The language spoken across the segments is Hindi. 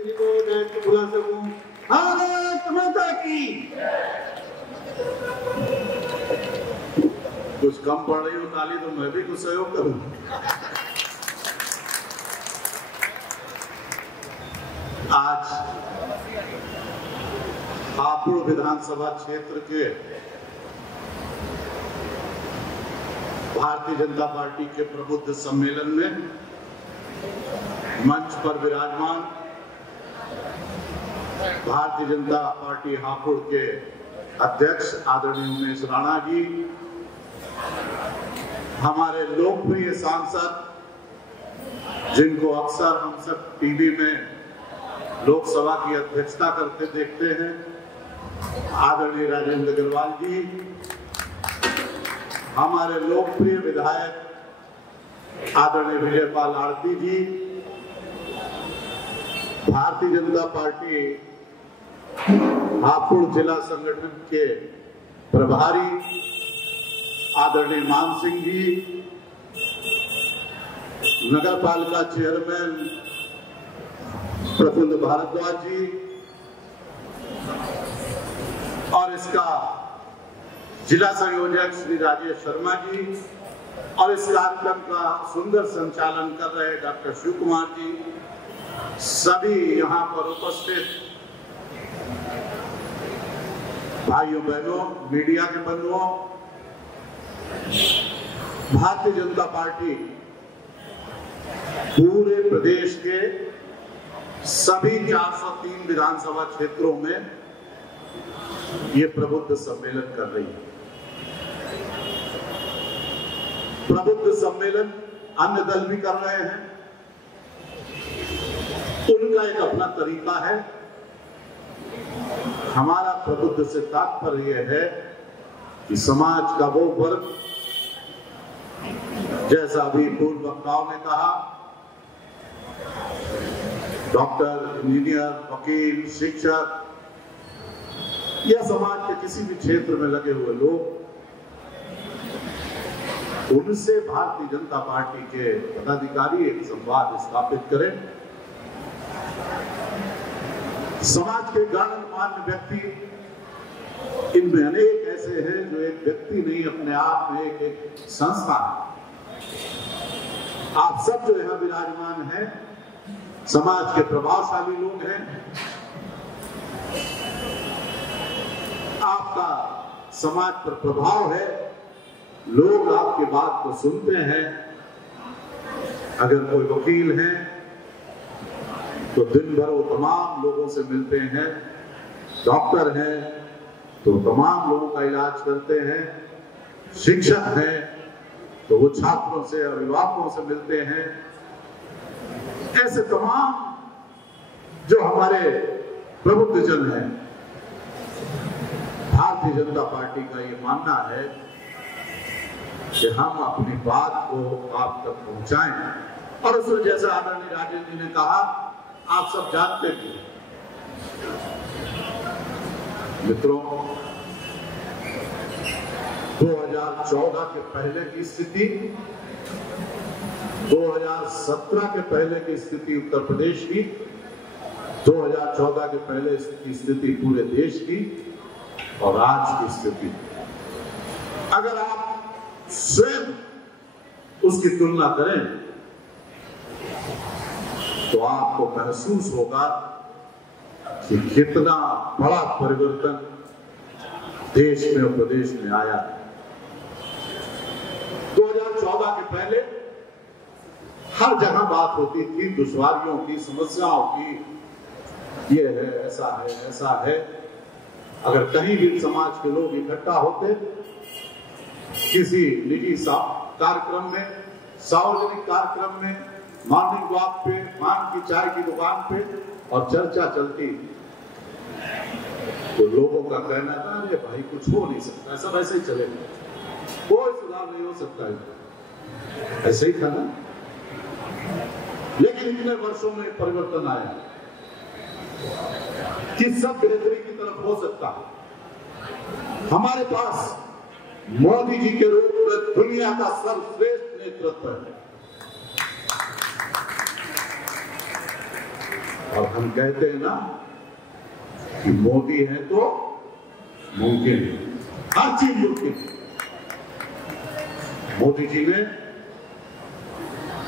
जी को डायरेक्ट बुला सकूं। भारत माता की। कुछ कम पड़ रही हो ताली तो मैं भी कुछ सहयोग करूं। आज हापुड़ विधानसभा क्षेत्र के भारतीय जनता पार्टी के प्रबुद्ध सम्मेलन में मंच पर विराजमान भारतीय जनता पार्टी हापुड़ के अध्यक्ष आदरणीय उमेश राणा जी, हमारे लोकप्रिय सांसद जिनको अक्सर हम सब टीवी में लोकसभा की अध्यक्षता करते देखते हैं, आदरणीय राजेंद्र अग्रवाल जी, हमारे लोकप्रिय विधायक आदरणीय विजयपाल आरती जी, भारतीय जनता पार्टी हापुड़ जिला संगठन के प्रभारी आदरणीय मान सिंह जी, नगर पालिका चेयरमैन प्रफुल्ल भारद्वाज जी और इसका जिला संयोजक श्री राजेश शर्मा जी और इस कार्यक्रम का सुंदर संचालन कर रहे डॉक्टर शिव कुमार जी, सभी यहाँ पर उपस्थित भाइयों बहनों, मीडिया के बंधुओं, भारतीय जनता पार्टी पूरे प्रदेश के सभी 403 विधानसभा क्षेत्रों में ये प्रबुद्ध सम्मेलन कर रही है। प्रबुद्ध सम्मेलन अन्य दल भी कर रहे हैं, उनका एक अपना तरीका है। हमारा प्रबुद्ध से तात्पर्य है कि समाज का वो वर्ग, जैसा अभी पूर्व वक्ताओं ने कहा, डॉक्टर, इंजीनियर, वकील, शिक्षक या समाज के किसी भी क्षेत्र में लगे हुए लोग, उनसे भारतीय जनता पार्टी के पदाधिकारी एक संवाद स्थापित करें। समाज के गणमान्य व्यक्ति, इनमें अनेक ऐसे हैं जो एक व्यक्ति नहीं, अपने आप में एक संस्था है। आप सब जो यहाँ विराजमान हैं समाज के प्रभावशाली लोग हैं। आपका समाज पर प्रभाव है, लोग आपकी बात को सुनते हैं। अगर कोई वकील है तो दिन भर वो तमाम लोगों से मिलते हैं, डॉक्टर हैं तो तमाम लोगों का इलाज करते हैं, शिक्षक हैं तो वो छात्रों से, अभिभावकों से मिलते हैं। ऐसे तमाम जो हमारे प्रबुद्ध जन हैं, भारतीय जनता पार्टी का ये मानना है कि हम अपनी बात को आप तक पहुंचाएं। और उसमें जैसा आदरणीय राजेंद्र जी ने कहा, आप सब जानते भी मित्रों, 2014 के पहले की स्थिति, 2017 के पहले की स्थिति उत्तर प्रदेश की, 2014 के पहले की स्थिति पूरे देश की और आज की स्थिति, अगर आप स्वयं उसकी तुलना करें तो आपको महसूस होगा कि कितना बड़ा परिवर्तन देश में और प्रदेश में आया है। 2014 के पहले हर जगह बात होती थी दुश्वारियों की, समस्याओं की, ये है, ऐसा है। अगर कहीं भी समाज के लोग इकट्ठा होते किसी निजी कार्यक्रम में, सार्वजनिक कार्यक्रम में, मॉर्निंग वॉक पे, पान की चाय की दुकान पे और चर्चा चलती, तो लोगों का कहना था, अरे भाई कुछ हो नहीं सकता, सब ऐसे ही चलेगा, कोई सुधार नहीं हो सकता है। ऐसे ही था ना। लेकिन इतने वर्षों में परिवर्तन आया कि सब बेहतरी की तरफ हो सकता है। हमारे पास मोदी जी के रूप में दुनिया का सर्वश्रेष्ठ नेतृत्व है। और हम कहते हैं ना कि मोदी है तो मुमकिन है, हर चीज मुमकिन है। मोदी जी ने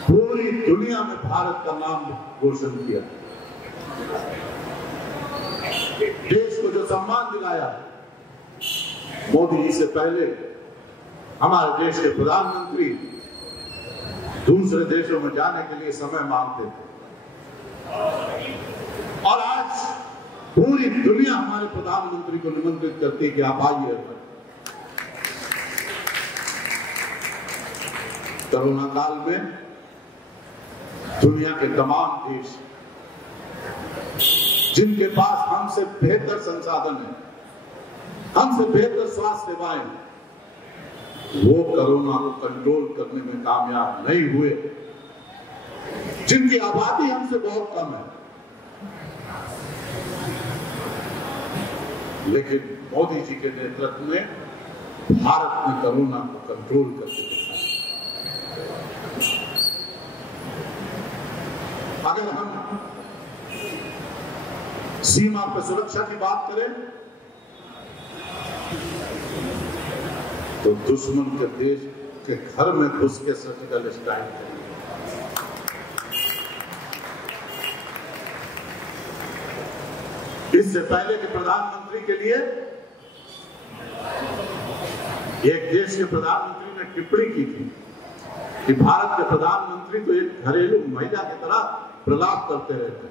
पूरी दुनिया में भारत का नाम रोशन किया, देश को जो सम्मान दिलाया। मोदी जी से पहले हमारे देश के प्रधानमंत्री दूसरे देशों में जाने के लिए समय मांगते थे, और आज पूरी दुनिया हमारे प्रधानमंत्री को निमंत्रित करती है कि आप आइए। कोरोना काल में दुनिया के तमाम देश जिनके पास हमसे बेहतर संसाधन है, हमसे बेहतर स्वास्थ्य सेवाएं, वो कोरोना को कंट्रोल करने में कामयाब नहीं हुए, जिनकी आबादी हमसे बहुत कम है, लेकिन मोदी जी के नेतृत्व में भारत ने कोरोना को कंट्रोल करके दिखाया। अगर हम सीमा पर सुरक्षा की बात करें तो दुश्मन के देश के घर में घुस के सर्जिकल स्ट्राइक करें। इससे पहले के प्रधानमंत्री के लिए एक देश के प्रधानमंत्री ने टिप्पणी की थी कि भारत के प्रधानमंत्री तो एक घरेलू महिला की तरह प्रलाप करते रहते हैं।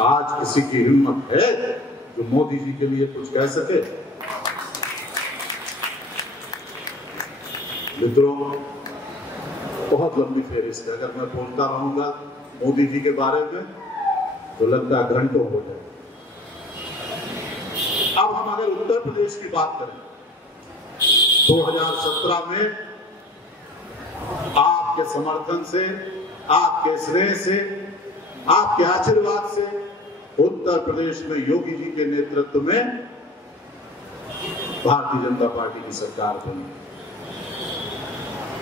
आज किसी की हिम्मत है जो मोदी जी के लिए कुछ कह सके? मित्रों, बहुत लंबी फेरिस्त है, अगर मैं बोलता रहूंगा मोदी जी के बारे में तो लगता है घंटों हो जाए। अब हम अगर उत्तर प्रदेश की बात करें, 2017 में आपके समर्थन से, आपके स्नेह से, आपके आशीर्वाद से उत्तर प्रदेश में योगी जी के नेतृत्व में भारतीय जनता पार्टी की सरकार बनी,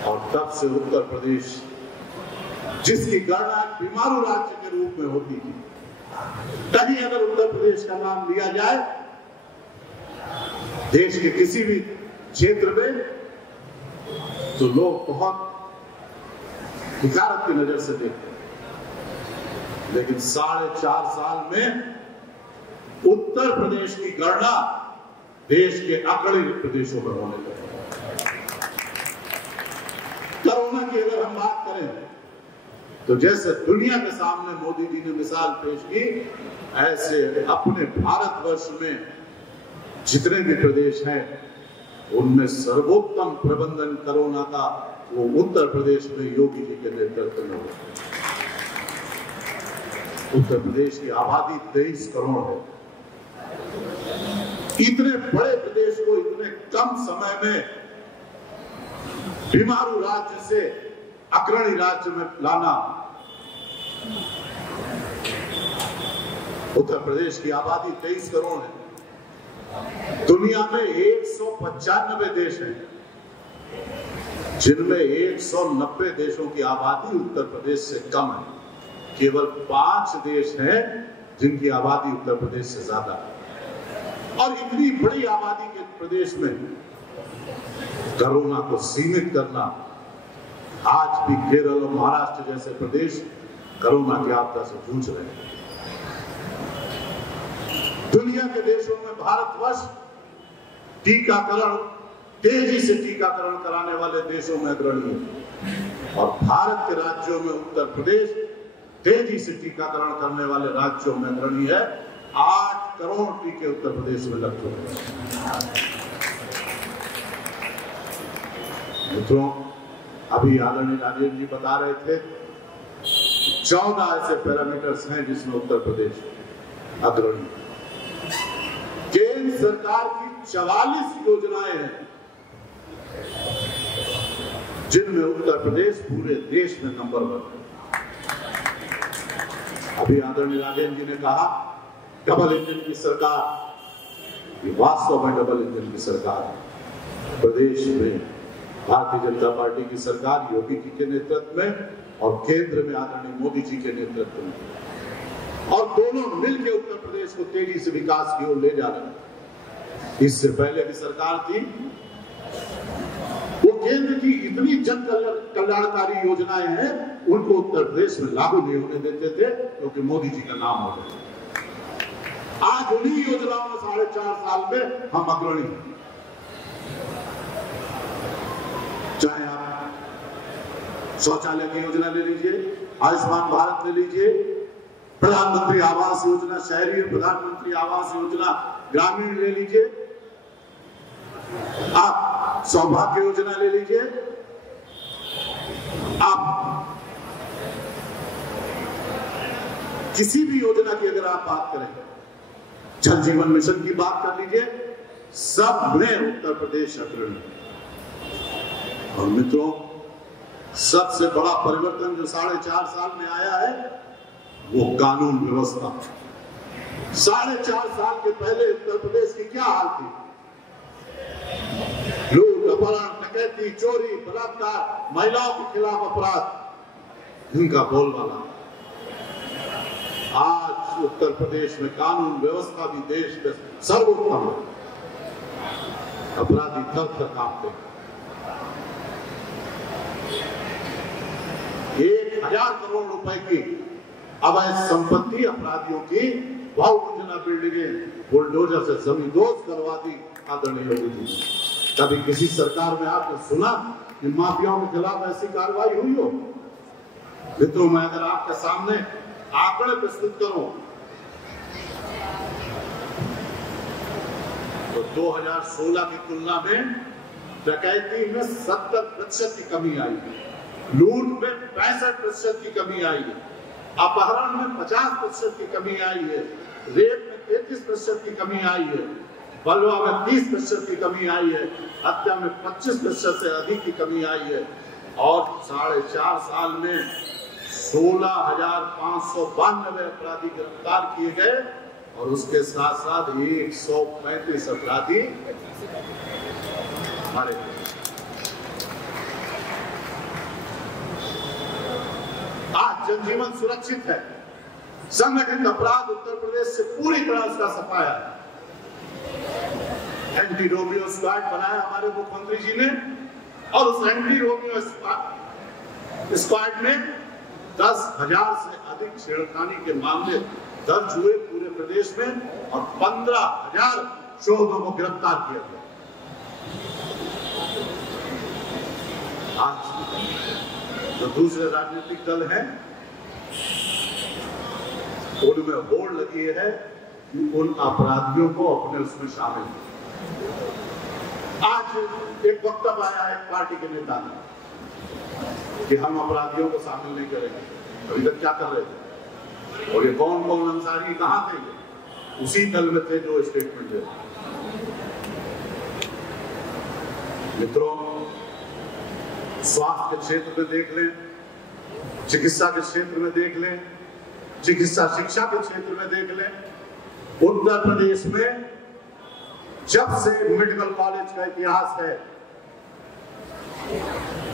और तब से उत्तर प्रदेश, जिसकी गणना बीमारू राज्य के रूप में होती थी, कहीं अगर उत्तर प्रदेश का नाम लिया जाए देश के किसी भी क्षेत्र में तो लोग बहुत हिकारत की नजर से देखते हैं। लेकिन 4.5 साल में उत्तर प्रदेश की गणना देश के अग्रणी प्रदेशों में होने लगी। कोरोना की अगर हम बात करें तो जैसे दुनिया के सामने मोदी जी ने मिसाल पेश की, ऐसे अपने भारतवर्ष में जितने भी प्रदेश हैं उनमें सर्वोत्तम प्रबंधन कोरोना का वो उत्तर प्रदेश में योगी जी के नेतृत्व में हुआ। उत्तर प्रदेश की आबादी 23 करोड़ है। इतने बड़े प्रदेश को इतने कम समय में बीमारू राज्य से अग्रणी राज्य में लाना, उत्तर प्रदेश की आबादी 23 करोड़ है। दुनिया में 195 देश हैं, जिनमें 190 देशों की आबादी उत्तर प्रदेश से कम है। केवल 5 देश हैं जिनकी आबादी उत्तर प्रदेश से ज्यादा है। और इतनी बड़ी आबादी के प्रदेश में कोरोना को सीमित करना, आज भी केरल और महाराष्ट्र जैसे प्रदेश कोरोना की आपदा से जूझ रहे हैं। दुनिया के देशों में भारतवर्ष टीकाकरण, तेजी से टीकाकरण कराने वाले देशों में अग्रणी है, और भारत के राज्यों में उत्तर प्रदेश तेजी से टीकाकरण करने वाले राज्यों में अग्रणी है। 8 करोड़ टीके उत्तर प्रदेश में लग चुके हैं। मित्रों, अभी आदरणीय राजेंद्र जी बता रहे थे 14 ऐसे पैरामीटर्स हैं जिसमें उत्तर प्रदेश अग्रणी। केंद्र सरकार की 44 योजनाएं हैं जिनमें उत्तर प्रदेश पूरे देश में नंबर 1 है। अभी आदरणीय राजेंद्र जी ने कहा डबल इंजन की सरकार, ये वास्तव में डबल इंजन की सरकार है। प्रदेश में भारतीय जनता पार्टी की सरकार योगी जी के नेतृत्व में और केंद्र में आदरणीय मोदी जी के नेतृत्व में दोनों मिलकर उत्तर प्रदेश को तेजी से विकास की ओर ले जा रहे हैं। इससे पहले की सरकार थी, वो केंद्र की इतनी जन कल्याणकारी योजनाएं हैं, उनको उत्तर प्रदेश में लागू नहीं होने देते थे क्योंकि मोदी जी का नाम हो गया। आज उन्हीं योजनाओं में 4.5 साल में हम अग्रणी हैं। चाहे आप शौचालय की योजना ले लीजिए, आयुष्मान भारत ले लीजिए, प्रधानमंत्री आवास योजना शहरी, प्रधानमंत्री आवास योजना ग्रामीण ले लीजिए, आप सौभाग्य योजना ले लीजिए, आप किसी भी योजना की अगर आप बात करें, जल जीवन मिशन की बात कर लीजिए, सब में उत्तर प्रदेश अग्रणी है। और मित्रों, सबसे बड़ा परिवर्तन जो 4.5 साल में आया है वो कानून व्यवस्था। 4.5 साल के पहले उत्तर प्रदेश की क्या हाल थी? लूट, अपहरण, डकैती, चोरी, बलात्कार, महिलाओं के खिलाफ अपराध, इनका बोलबाला। आज उत्तर प्रदेश में कानून व्यवस्था भी देश में सर्वोत्तम है। अपराधी थर-थर कांपते हैं। 1000 करोड़ रुपए की अवैध संपत्ति अपराधियों की बहुमंजिला बिल्डिंगें बुलडोजर से जमींदोज करवा दी आदरणीय योगी जी। कभी किसी सरकार में आपने सुना कि माफियाओं के खिलाफ ऐसी कार्रवाई हुई हो? मित्रों, मैं अगर आपके सामने आंकड़े प्रस्तुत करूं तो 2016 की तुलना में डकैती में 70% की कमी आई है, लूट में 65% की कमी आई है, अपहरण में 50% की कमी आई है, रेप में 33% की कमी आई है, बलवा में 30% की कमी आई है, हत्या में 25% से अधिक की कमी आई है। और 4.5 साल में 16,592 अपराधी गिरफ्तार किए गए और उसके साथ साथ 135 अपराधी मारे गए। आज जनजीवन सुरक्षित है। संगठित अपराध उत्तर प्रदेश से पूरी तरह उसका सफाया है। एंटी रोमियो स्क्वाड बनाया हमारे मुख्यमंत्री जी ने, और उस एंटी रोमियो स्क्वाड में 10,000 से अधिक छेड़खानी के मामले दर्ज हुए पूरे प्रदेश में और 15,000 शोधों को गिरफ्तार किया गया। आज जो दूसरे राजनीतिक दल हैं, उनमें होड़ लगी है कि उन अपराधियों को अपने उसमें शामिल करें। आज एक वक्तव्य आया एक पार्टी के नेता ने कि हम अपराधियों को शामिल नहीं करेंगे। अभी तक क्या कर रहे थे? और ये कौन कौन अंसारी कहां थे? उसी दल में थे जो स्टेटमेंट दे। मित्रों, स्वास्थ्य के क्षेत्र में देख लें, चिकित्सा के क्षेत्र में देख लें, चिकित्सा शिक्षा के क्षेत्र में देख लें, उत्तर प्रदेश में जब से मेडिकल कॉलेज का इतिहास है,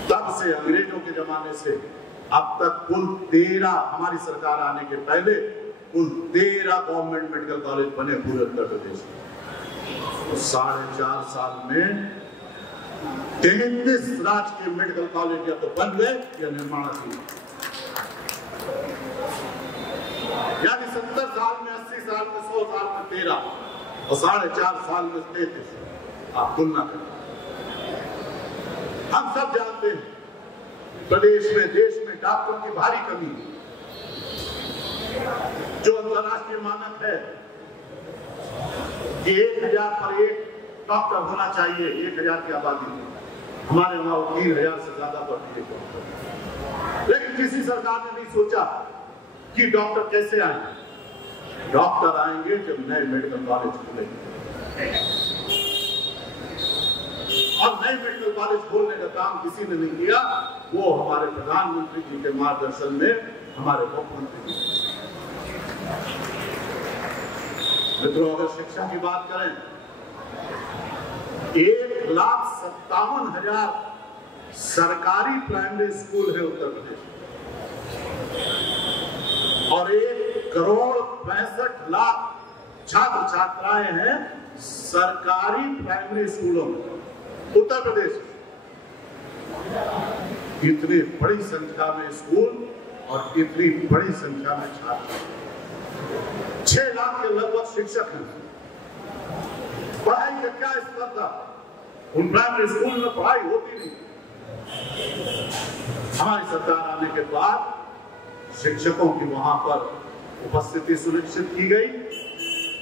तब से अंग्रेजों के जमाने से अब तक कुल 13, हमारी सरकार आने के पहले कुल 13 गवर्नमेंट मेडिकल कॉलेज बने पूरे उत्तर प्रदेश में। तो 4.5 साल में 33 राजकीय मेडिकल कॉलेज या तो बन गए या निर्माणाधीन। यानी 70 साल में, 80 साल में, 100 साल में 13 और 4.5 साल में 33। आप तुलना करें। हम सब जानते हैं प्रदेश में, देश में डॉक्टरों की भारी कमी है। जो अंतरराष्ट्रीय मानक है कि 1000 पर एक डॉक्टर होना चाहिए 1000 की आबादी में, हमारे वहां 3000 से ज्यादा बढ़ती है। लेकिन किसी सरकार ने नहीं सोचा कि डॉक्टर कैसे आएंगे। डॉक्टर आएंगे जब नए मेडिकल कॉलेज खुलेंगे, और नए मेडिकल कॉलेज खोलने का काम किसी ने नहीं किया। वो हमारे प्रधानमंत्री जी के मार्गदर्शन में हमारे मुख्यमंत्री जी। मित्रों, अगर शिक्षा की बात करें, 1,57,000 सरकारी प्राइमरी स्कूल है उत्तर प्रदेश और 1 करोड़ 65 लाख छात्र छात्राएं हैं सरकारी प्राइमरी स्कूलों में उत्तर प्रदेश में। इतनी बड़ी संख्या में स्कूल और इतनी बड़ी संख्या में छात्र, 6 लाख के लगभग शिक्षक हैं। पढ़ाई का क्या स्तर था? उन प्राइमरी स्कूल में पढ़ाई होती नहीं। हमारी सरकार आने के बाद शिक्षकों की वहां पर उपस्थिति सुनिश्चित की गई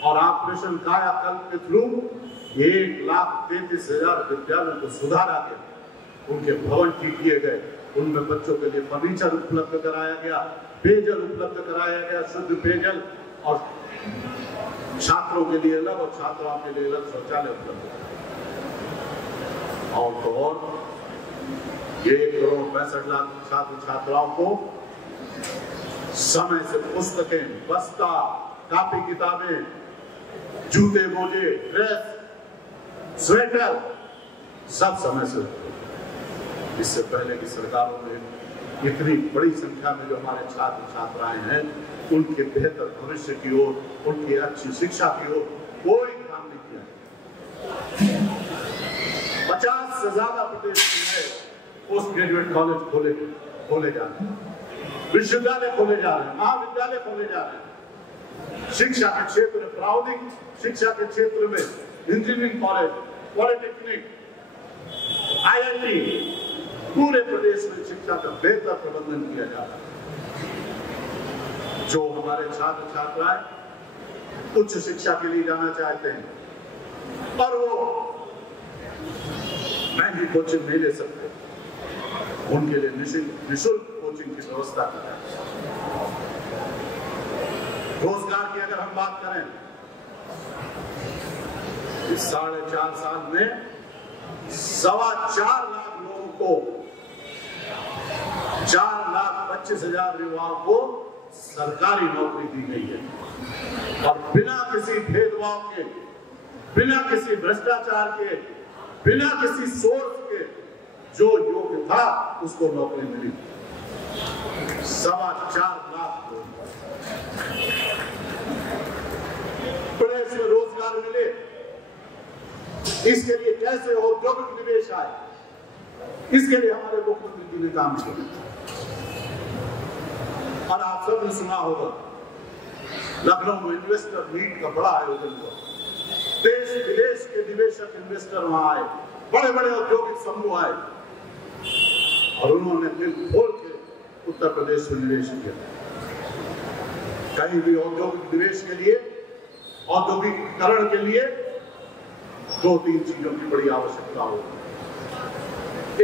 और ऑपरेशन कायाकल्प के थ्रू 1,33,000 विद्यालयों को सुधारा गया। उनके भवन ठीक किए गए, उनमें बच्चों के लिए फर्नीचर उपलब्ध कराया गया, पेयजल उपलब्ध कराया गया, शुद्ध पेयजल, और छात्रों के लिए अलग और छात्राओं के लिए अलग शौचालय उपलब्ध कराया। और तो और 1,65,00,000 छात्र छात्राओं को समय से पुस्तकें, बस्ता, कापी किताबें, जूते मोजे, ड्रेस, स्वेटर सब समय से। इससे पहले की सरकारों में इतनी बड़ी संख्या में जो हमारे छात्र छात्राएं हैं उनके बेहतर भविष्य की ओर, उनकी अच्छी शिक्षा की ओर कोई काम नहीं किया। 50 से ज्यादा प्रदेश में पोस्ट ग्रेजुएट कॉलेज खोले जा रहे हैं, विश्वविद्यालय खोले जा रहे हैं, महाविद्यालय खोले जा रहे हैं। शिक्षा के क्षेत्र में, प्राविधिक शिक्षा के क्षेत्र में इंजीनियरिंग कॉलेज, पॉलिटेक्निक, IIT, पूरे प्रदेश में शिक्षा का बेहतर प्रबंधन किया जा रहा है। जो हमारे छात्र छात्राएं उच्च शिक्षा के लिए जाना चाहते हैं और वो महंगी कोचिंग नहीं ले सकते, उनके लिए निःशुल्क कोचिंग की व्यवस्था करें। रोजगार की अगर हम बात करें, इस 4.5 साल में 4.25 लाख लोगों को, 4,25,000 युवाओं को सरकारी नौकरी दी गई है और बिना किसी भेदभाव के, बिना किसी भ्रष्टाचार के, बिना किसी सोर्स के जो योग्य था उसको नौकरी मिली। 4.25 लाख लोग प्रदेश में रोजगार मिले। इसके लिए कैसे औद्योगिक निवेश आए, इसके लिए हमारे मुख्यमंत्री जी ने काम किया। और आप सबने सुना होगा लखनऊ में इन्वेस्टर मीट का बड़ा आयोजन हुआ। देश विदेश के निवेशक इन्वेस्टर वहां आए, बड़े बड़े औद्योगिक समूह आए और उन्होंने दिल खोल के उत्तर प्रदेश में निवेश किया। कहीं भी औद्योगिक निवेश के लिए, औद्योगिकरण के लिए 2-3 चीजों की बड़ी आवश्यकता होती है।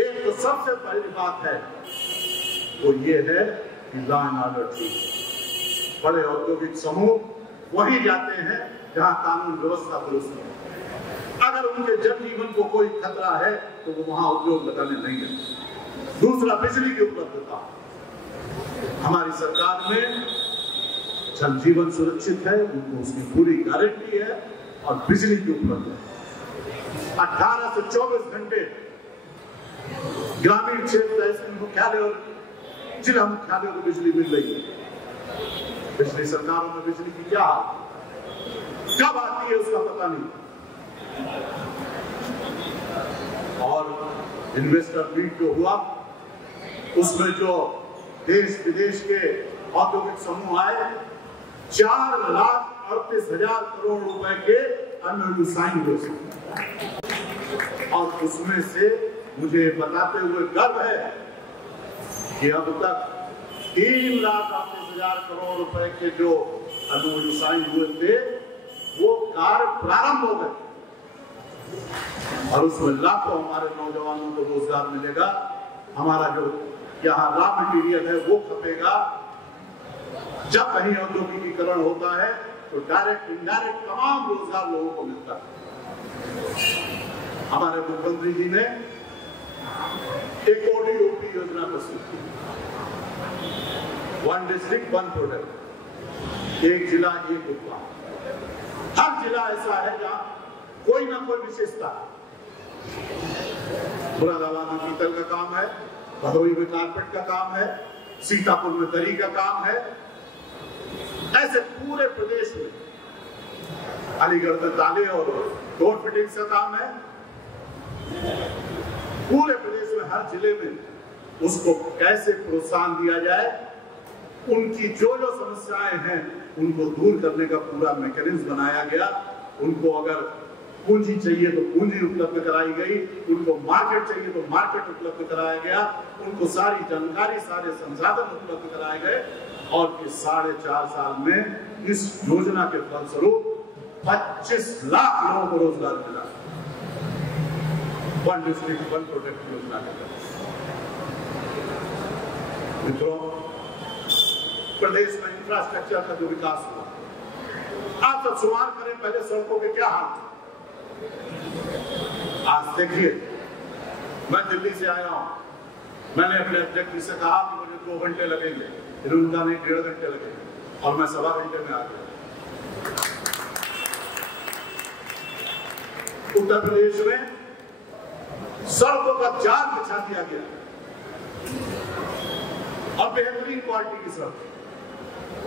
एक तो सबसे पहली बात है वो ये है कि लॉ एंड ऑर्डर ठीक। बड़े औद्योगिक समूह वहीं जाते हैं जहां कानून व्यवस्था दुरुस्त है। अगर उनके जनजीवन को कोई खतरा है तो वो वहां उद्योग लगाने नहीं है। दूसरा, बिजली की उपलब्धता। हमारी सरकार में जल जीवन सुरक्षित है, उनको उसकी पूरी गारंटी है और बिजली की उपलब्धता 18 से 24 घंटे ग्रामीण क्षेत्र, तहसील मुख्यालय और जिला मुख्यालयों को बिजली मिल रही है। पिछली सरकारों में बिजली की क्या हाल, कब आती है उसका पता नहीं। और इन्वेस्टर मीट जो हुआ उसमें जो देश विदेश के औद्योगिक समूह आए, 4,38,000 करोड़ रुपए के MOU साइन हुए और उसमें से मुझे बताते हुए गर्व है कि अब तक 3,38,000 करोड़ रुपए के जो MOU साइन हुए थे वो कार्य प्रारंभ हो गए और उसमें लाखों हमारे नौजवानों को रोजगार मिलेगा। हमारा जो यहाँ रॉ मटेरियल है वो खपेगा। जब कहीं औद्योगिकीकरण होता है तो डायरेक्ट इनडायरेक्ट तमाम रोजगार लोगों को मिलता है। हमारे मुख्यमंत्री जी ने एक ODOP योजना प्रस्तुत की, 1 डिस्ट्रिक्ट 1 प्रोडक्ट, एक जिला एक उत्पाद। हर जिला ऐसा है जहां कोई ना कोई विशेषता। मुरादाबाद में पीतल का काम है, भदोही में कारपेट का काम है, सीतापुर में दरी का काम है, ऐसे पूरे प्रदेश में अलीगढ़ में ताले और डोर फिटिंग का काम है। पूरे प्रदेश में हर जिले में उसको कैसे प्रोत्साहन दिया जाए, उनकी जो जो समस्याएं हैं उनको दूर करने का पूरा मैकेनिज्म बनाया गया। उनको अगर पूंजी चाहिए तो पूंजी उपलब्ध कराई गई, उनको मार्केट चाहिए तो मार्केट उपलब्ध कराया गया, उनको सारी जानकारी, सारे संसाधन उपलब्ध कराए गए और इस 4.5 साल में इस योजना के फलस्वरूप 25 लाख लोगों को रोजगार मिला। वन डिस्ट्रिक्ट वन प्रोजेक्ट योजना के तहत। मित्रों, प्रदेश में इंफ्रास्ट्रक्चर का जो विकास हुआ, आप सब शुमार करें पहले सड़कों के क्या हाल थे। आज देखिए, मैं दिल्ली से आया हूं, मैंने अपने अध्यक्ष से कहा कि मुझे 2 घंटे लगेंगे, इन्होंने नहीं 1.5 घंटे लगेंगे और मैं 1.25 घंटे में आ गया। उत्तर प्रदेश में सड़कों का जाल बिछा दिया गया और बेहतरीन क्वालिटी की सड़क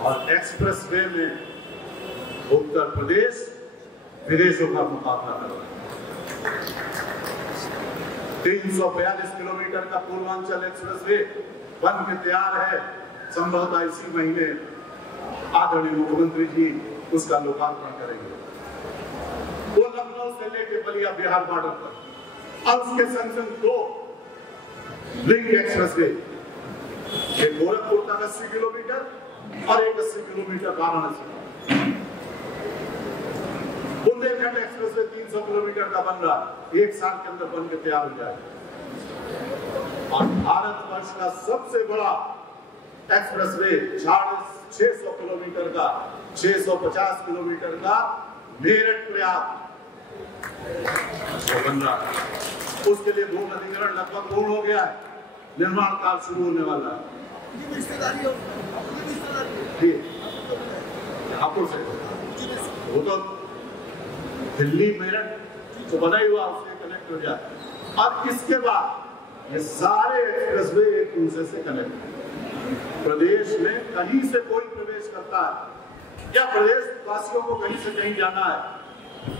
और एक्सप्रेस वे में उत्तर प्रदेश विदेशों का मुकाबला कर रहा है। 342 किलोमीटर का पूर्वांचल एक्सप्रेस वे बन के तैयार है। संभवतः इसी महीने आदरणीय मुख्यमंत्री जी उसका लोकार्पण करेंगे। वो लखनऊ से लेकर बलिया बिहार बॉर्डर पर और उसके संग 2 लिंक एक्सप्रेस वे, एक गोरखपुर तक 80 किलोमीटर और एक 80 kilometre Varanasi. Bundelkhand express way 300 kilometre का बन रहा है, 1 साल के अंदर बन के तैयार हो जाएगा। और भारतवर्ष का सबसे बड़ा एक्सप्रेस वे 600 किलोमीटर का, 650 किलोमीटर का मेरठ प्रयाग बन रहा है। उसके लिए भूमि अधिग्रहण लगभग पूर्ण हो गया है, निर्माण कार्य शुरू होने वाला है। हापुड़ से वो तो दिल्ली मेरठ तो बना ही हुआ, उससे कनेक्ट हो जाए। और इसके बाद ये सारे एक्सप्रेसवे एक दूसरे से कनेक्ट है। प्रदेश में कहीं से कोई प्रवेश करता है या प्रदेश वासियों को कहीं से कहीं जाना है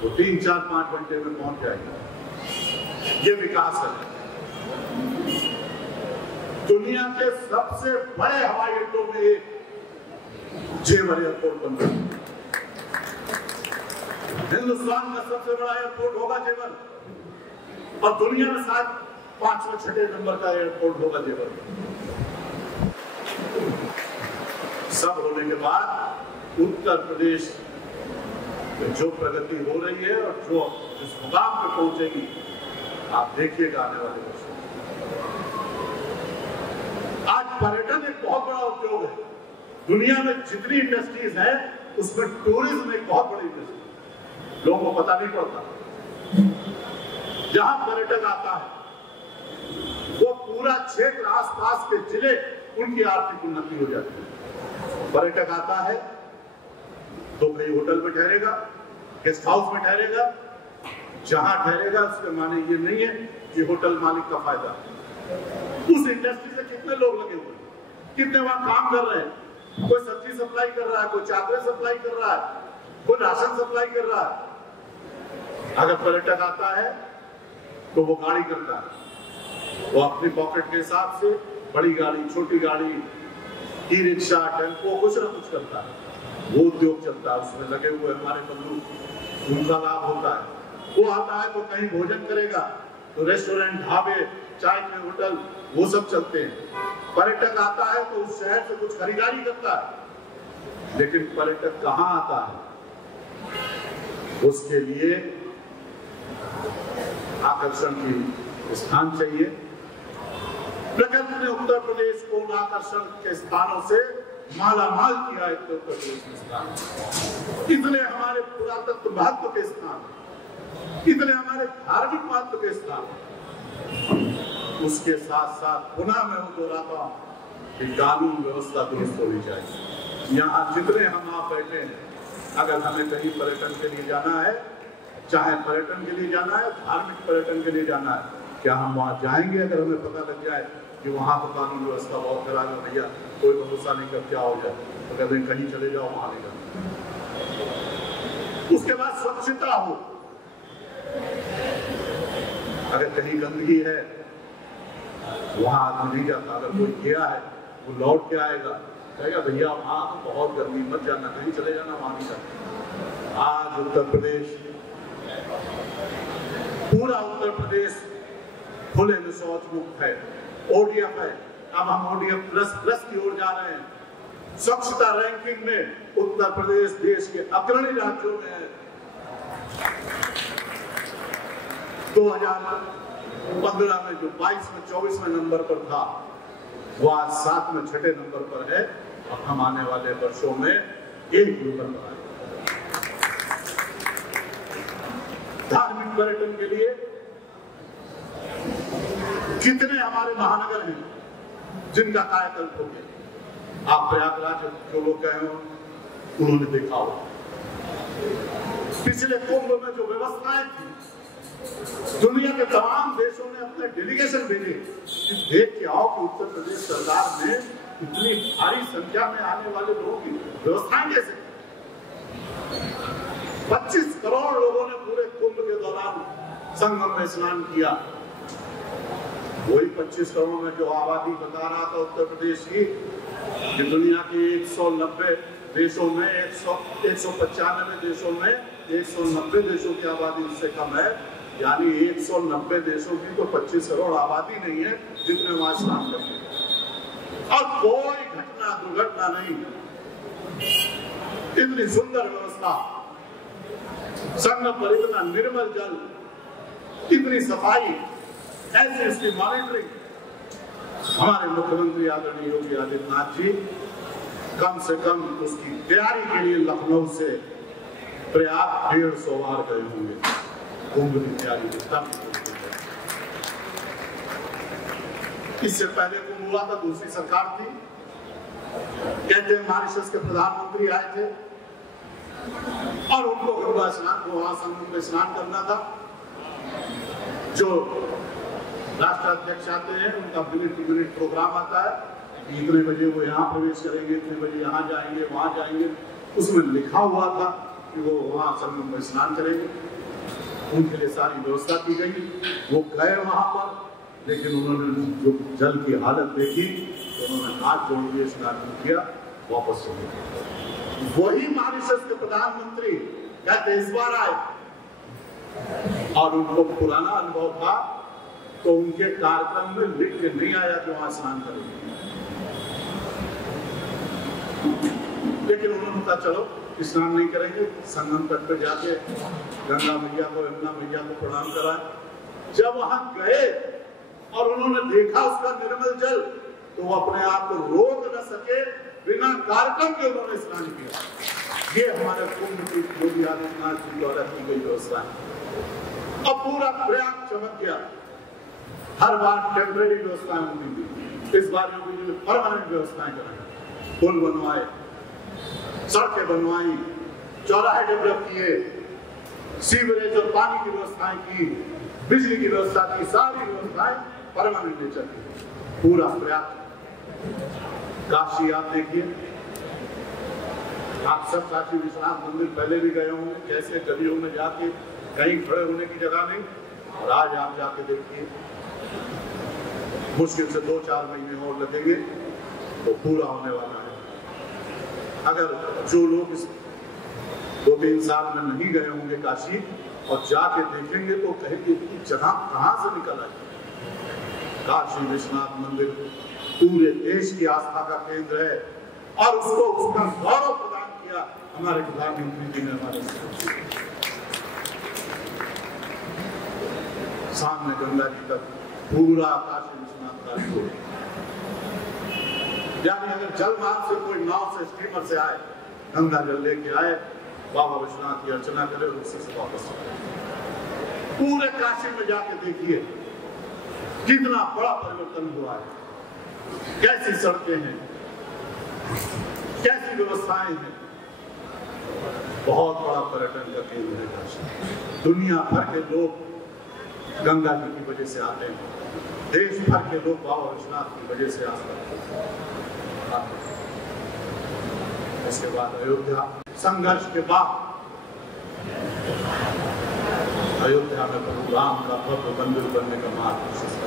तो 3, 4, 5 घंटे में पहुंच जाएगा। ये विकास है। दुनिया के सबसे बड़े हवाई अड्डों में एक जेवर एयरपोर्ट बन रहा है। हिंदुस्तान का सबसे बड़ा एयरपोर्ट होगा जेवर और दुनिया में शायद 5वें 6ठे नंबर का एयरपोर्ट होगा जेवर। सब होने के बाद उत्तर प्रदेश जो प्रगति हो रही है और जो इस मुकाम पे पहुंचेगी, आप देखिएगा आने वाले वर्षों। आज पर्यटन एक बहुत बड़ा उद्योग है। दुनिया में जितनी इंडस्ट्रीज है उसमें टूरिज्म एक बहुत बड़ी इंडस्ट्री, लोगों को पता नहीं पड़ता। जहां पर्यटक आता है वो पूरा क्षेत्र, आसपास के जिले, उनकी आर्थिक उन्नति हो जाती है। पर्यटक आता है तो कहीं होटल में ठहरेगा, गेस्ट हाउस में ठहरेगा, जहां ठहरेगा उसके माने ये नहीं है कि होटल मालिक का फायदा। उस इंडस्ट्री से कितने लोग लगे हुए हैं, कितने वहां काम कर रहे हैं। कोई सब्जी सप्लाई कर रहा है, कोई चादरें सप्लाई कर रहा है, कोई राशन सप्लाई कर रहा है। अगर पर्यटक आता है तो वो गाड़ी करता है, वो अपनी पॉकेट के हिसाब से बड़ी गाड़ी, छोटी गाड़ी, ई रिक्शा, टेम्पो, कुछ ना कुछ करता है। वो उद्योग चलता है, उसमें लगे हुए हमारे बंधु, उनका लाभ होता है। वो आता है तो कहीं भोजन करेगा तो रेस्टोरेंट, ढाबे, चाय के होटल, वो सब चलते हैं। पर्यटक आता है तो उस शहर से कुछ खरीदारी करता है। लेकिन पर्यटक कहाँ आता है, उसके लिए आकर्षण की स्थान चाहिए। प्रकृति ने उत्तर प्रदेश को उन आकर्षण के स्थानों से मालामाल किया है। उत्तर प्रदेश में स्थान, इतने हमारे पुरातत्व महत्व के स्थान, इतने हमारे धार्मिक महत्व के स्थान, उसके साथ साथ पुनः मैं दोहराता हूं कि कानून व्यवस्था दुरुस्त होनी चाहिए। यहाँ जितने हम आप बैठे हैं, अगर हमें कहीं पर्यटन के लिए जाना है, चाहे पर्यटन के लिए जाना है, धार्मिक पर्यटन के लिए जाना है, क्या हम वहां जाएंगे अगर हमें पता लग जाए कि वहां तो कानून व्यवस्था बहुत खराब है? भैया कोई भरोसा नहीं कर क्या हो जाए, तो कहते हैं कहीं चले जाओ, वहां नहीं जाओ। उसके बाद स्वच्छता हो, अगर कहीं गंदगी है वहां आदमी नहीं जाता, अगर कोई गया है वो लौट के आएगा, कहेगा भैया वहां तो बहुत गंदगी, मत जाना, कहीं चले जाना, वहां नहीं जाना। आज उत्तर प्रदेश, पूरा उत्तर प्रदेश खुले में शौच मुक्त है, ODF है। अब हम ODF प्लस की ओर जा रहे हैं। स्वच्छता रैंकिंग में उत्तर प्रदेश देश के अग्रणी राज्यों में है। 2015 में जो 22 में 24वें नंबर पर था, वो आज 7 में 6ठे नंबर पर है, और हम आने वाले वर्षों में 1 नंबर पर आएंगे। धार्मिक पर्यटन के लिए कितने हमारे महानगर हैं जिनका कायाकल्प हो गया। आप प्रयागराज जो लोग गए हो उन्होंने देखा हो, पिछले कुंभ में जो व्यवस्थाएं थी, दुनिया के तमाम देशों ने अपने डेलीगेशन भेजे कि देख के आओ कि उत्तर प्रदेश सरकार ने इतनी भारी संख्या में आने वाले लोगों की व्यवस्थाएं कैसे। 25 करोड़ लोगों ने पूरे कुंभ के दौरान संगम में स्नान किया। वही 25 करोड़ में जो आबादी बता रहा था उत्तर प्रदेश की, कि दुनिया के 190 देशों में 195 देशों में 190 देशों की आबादी उससे कम है, यानी 190 देशों की तो 25 करोड़ आबादी नहीं है जितने वहां स्नान करते हैं। और कोई घटना दुर्घटना नहीं, इतनी सुंदर व्यवस्था, संगम पर इतना निर्मल जल, इतनी सफाई, ऐसी इसकी मॉनिटरिंग। हमारे मुख्यमंत्री आदरणीय योगी आदित्यनाथ जी कम से कम उसकी तैयारी के लिए लखनऊ से प्रयाग 150 बार गए होंगे। कुंभ की तैयारी इससे पहले कुंभ हुआ था, दूसरी सरकार थी, कहते हैं मॉरिशस के प्रधानमंत्री आए थे और उनको गंगा स्नान को वहां संगम में स्नान करना था। जो राष्ट्राध्यक्ष आते हैं उनका मिनट प्रोग्राम आता है, इतने बजे वो यहाँ प्रवेश करेंगे, इतने बजे यहाँ जाएंगे, वहां जाएंगे। उसमें लिखा हुआ था कि वो वहां संगम में स्नान करेंगे, उनके लिए सारी व्यवस्था की गई। वो गए वहां पर, लेकिन उन्होंने जो जल की हालत देखी तो उन्होंने हाथ जोड़ दिए, स्नान किया, वापस चले गए। वही मॉरिशस के प्रधानमंत्री कहते इस बार आए और उनको पुराना अनुभव था, तो उनके कार्यक्रम में लिख के नहीं आया कि वहां स्नान करेंगे, लेकिन उन्होंने कहा चलो स्नान नहीं करेंगे, संगम तट पर जाके गंगा मैया को, यमुना मैया को प्रणाम कराए। जब वहां गए और उन्होंने देखा उसका निर्मल जल, तो वो अपने आप को रोक न सके, बिना कार्यक्रम के उन्होंने स्नान किया। ये हमारे कुंभ की योगी आदित्यनाथ जी द्वारा की गई व्यवस्था है। अब पूरा प्रयाग चमक गया। हर बार टेम्परेरी व्यवस्थाएं होती थी, इस बार योगी जी ने परमानेंट व्यवस्थाएं कराई। पुल बनवाए, सड़कें बनवाई, चौराहे डेवलप किए, सीवरेज और पानी की व्यवस्थाएं की, बिजली की व्यवस्था की, सारी व्यवस्थाएं परमानेंट नेचर की। पूरा प्रयाग। काशी आप देखिए, आप सब काशी विश्वनाथ मंदिर पहले भी गए होंगे, कैसे गलियों में जाके कहीं खड़े होने की जगह नहीं, और आज आप जाके देखिए, मुश्किल से 2-4 महीने और लगेंगे तो पूरा होने वाला है। अगर जो लोग इस 2-3 साल में नहीं गए होंगे काशी और जाके देखेंगे तो कहेंगे कि जगह कहां से निकल आई। काशी विश्वनाथ मंदिर पूरे देश की आस्था का केंद्र है और उसको उसका गौरव प्रदान किया हमारे प्रधानमंत्री जी ने। हमारे सामने गंगा जी तक पूरा काशी विश्वनाथ का टूर, यानी अगर जल मार्ग से कोई नाव से, स्टीमर से आए, गंगा जल लेके आए, बाबा विश्वनाथ की अर्चना करे और उससे वापस पूरे काशी में जाके देखिए कितना बड़ा परिवर्तन हुआ है। कैसी सड़कें हैं, कैसी व्यवस्थाएं हैं। बहुत बड़ा पर्यटन का केंद्र है काशी। दुनिया भर के लोग गंगा जी की वजह से आते हैं, देश भर के लोग बाबा विश्वनाथ की वजह से आते हैं। इसके बाद अयोध्या, संघर्ष के बाद अयोध्या में प्रभु राम का भव्य मंदिर बनने का मार्ग प्रशस्त।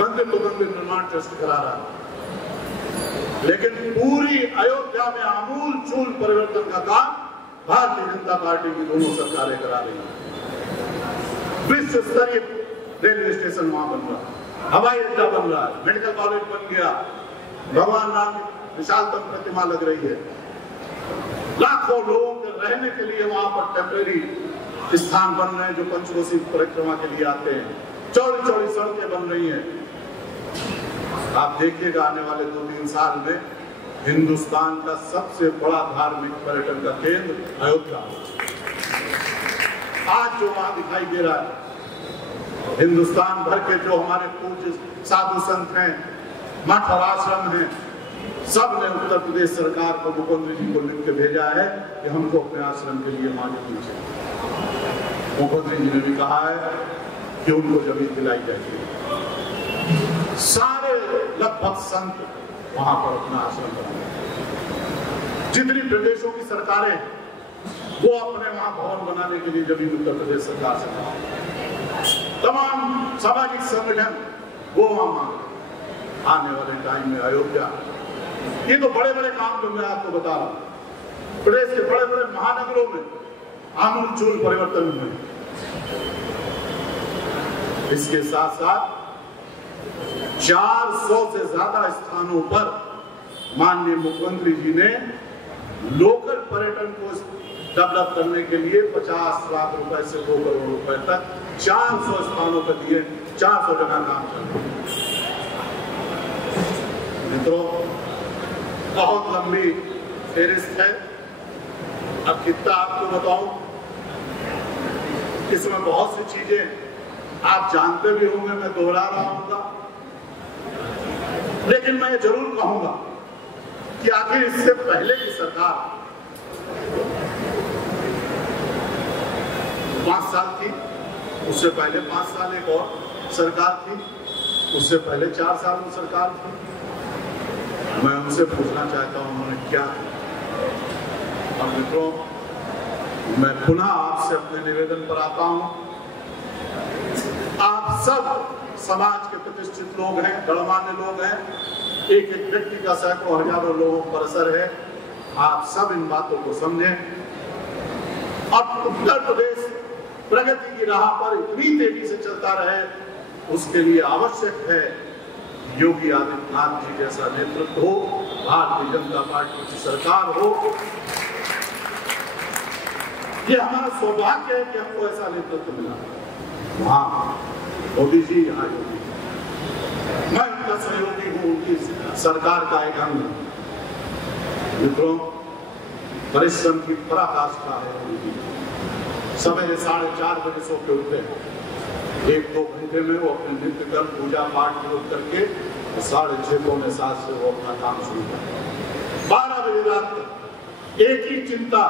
मंदिर तो मंदिर निर्माण ट्रस्ट करा रहा है, लेकिन पूरी अयोध्या में आमूल चूल परिवर्तन का काम भारतीय जनता पार्टी की दोनों सरकारें करा रही हैं। विश्व स्तरीय रेलवे स्टेशन वहां बन रहा है, हवाई अड्डा बन रहा है, मेडिकल कॉलेज बन गया, भगवान राम की विशालतम प्रतिमा लग रही है, लाखों लोगों के रहने के लिए वहां पर टेम्परेरी स्थान बन रहे हैं जो पंचकोशी परिक्रमा के लिए आते हैं, चौड़ी चौड़ी सड़कें बन रही हैं। आप देखिएगा आने वाले 2-3 साल में हिंदुस्तान का सबसे बड़ा धार्मिक पर्यटन का केंद्र अयोध्या आज जो वहां दिखाई दे रहा है, हिंदुस्तान भर के जो हमारे पूज्य साधु संत हैं, मठ और आश्रम हैं, सब ने उत्तर प्रदेश सरकार को, मुख्यमंत्री जी को लिख के भेजा है कि हमको अपने आश्रम के लिए मान्यता दीजिए। मुख्यमंत्री जी ने भी कहा है कि उनको जमीन दिलाई जाएगी। सारे लगभग संत वहां पर अपना आश्रम बनाए। जितनी प्रदेशों की सरकारें वो अपने वहां भवन बनाने के लिए जमीन उत्तर प्रदेश सरकार से मांगे। तमाम सामाजिक संगठन वो वहां मांगे। आने वाले टाइम में अयोध्या, ये तो बड़े बड़े काम जो मैं आपको बता रहा हूं, प्रदेश के बड़े बड़े महानगरों में आमूल चूल परिवर्तन हुए। इसके साथ साथ 400 से ज्यादा स्थानों पर माननीय मुख्यमंत्री जी ने लोकल पर्यटन को डेवलप करने के लिए 50 लाख रुपए से 2 करोड़ रुपए तक 400 स्थानों पर दिए। 400 जगह काम चल रहा है। मित्रों, बहुत लंबी फेरिस्त है, अब कितना आपको बताऊं, इसमें बहुत सी चीजें आप जानते भी होंगे, मैं दोहरा रहा हूँ, लेकिन मैं ये जरूर कहूंगा कि आखिर इससे पहले की सरकार 5 साल थी, उससे पहले 5 साल एक और सरकार थी, उससे पहले 4 साल में सरकार थी। मैं उनसे पूछना चाहता हूं उन्होंने क्या किया। और मित्रों, मैं पुनः आपसे अपने निवेदन पर आता हूं। आप सब समाज के प्रतिष्ठित लोग हैं, गणमान्य लोग हैं, एक एक व्यक्ति का सैकड़ों हजारों लोगों पर असर है। आप सब इन बातों को समझें और उत्तर प्रदेश प्रगति की राह पर इतनी तेजी से चलता रहे, उसके लिए आवश्यक है योगी आदित्यनाथ जी जैसा नेतृत्व हो, भारतीय जनता पार्टी की सरकार हो। ये हमारा सौभाग्य है कि हमको ऐसा नेतृत्व मिला। हाँ, मोदी जी, यहाँ योगी, मैं उनका सहयोगी हूँ, उनकी सरकार का एक अंग। मित्रों, परिश्रम की पराकाष्ठा है उनकी। सवेरे 4:30 बजे सो के उठते हैं, 1-2 घंटे में वो अपने नित्य कर्म पूजा पाठ योग करके 6:30-7 से वो अपना काम शुरू करते। 12 बजे रात तक एक ही चिंता,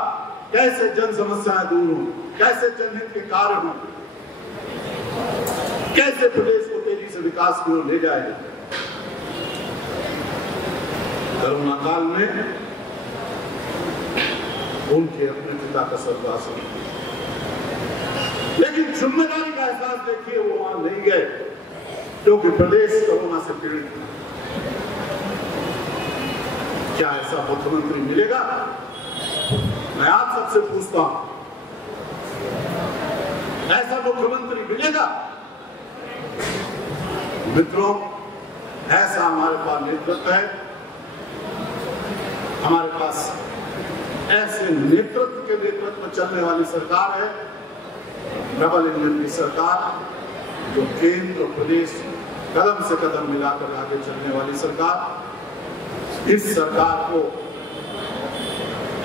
कैसे जन समस्याएं दूर हों, कैसे जनहित के कार्य हों, कैसे प्रदेश को तेजी से विकास की ओर ले जाए। कोरोना काल में उनके अपने पिता का स्वर्गवास हो, लेकिन जिम्मेदारी का एहसास देखिए वो वहां नहीं गए, क्योंकि प्रदेश कोरोना से पीड़ित था। क्या ऐसा मुख्यमंत्री मिलेगा? मैं आप सबसे पूछता हूं, ऐसा मुख्यमंत्री मिलेगा? मित्रों, ऐसा हमारे पास नेतृत्व है, हमारे पास ऐसे नेतृत्व के नेतृत्व में चलने वाली सरकार है, डबल इंजन की सरकार, जो केंद्र और प्रदेश कदम से कदम मिलाकर आगे चलने वाली सरकार। इस सरकार को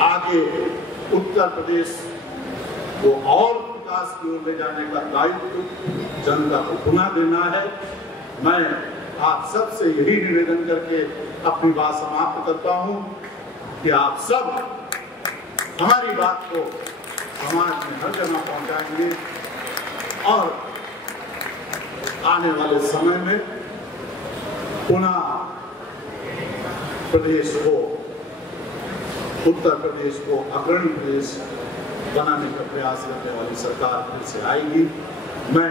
आगे उत्तर प्रदेश को और विकास की ओर ले जाने का दायित्व जनता को पुनः देना है। मैं आप सबसे यही निवेदन करके अपनी बात समाप्त करता हूं कि आप सब हमारी बात को समाज में हर जगह पहुंचाएंगे और आने वाले समय में पुनः प्रदेश को, उत्तर प्रदेश को अग्रणी प्रदेश बनाने का प्रयास करने वाली सरकार फिर से आएगी। मैं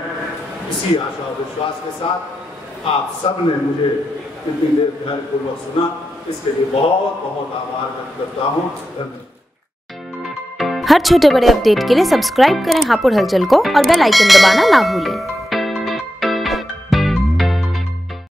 इसी आशा और विश्वास के साथ आप सब ने मुझे इतनी देर धैर्यपूर्वक सुना, इसके लिए बहुत बहुत आभार व्यक्त करता हूँ। धन्यवाद। हर छोटे बड़े अपडेट के लिए सब्सक्राइब करें हापुड़ हलचल को और बेल आइकन दबाना ना भूलें।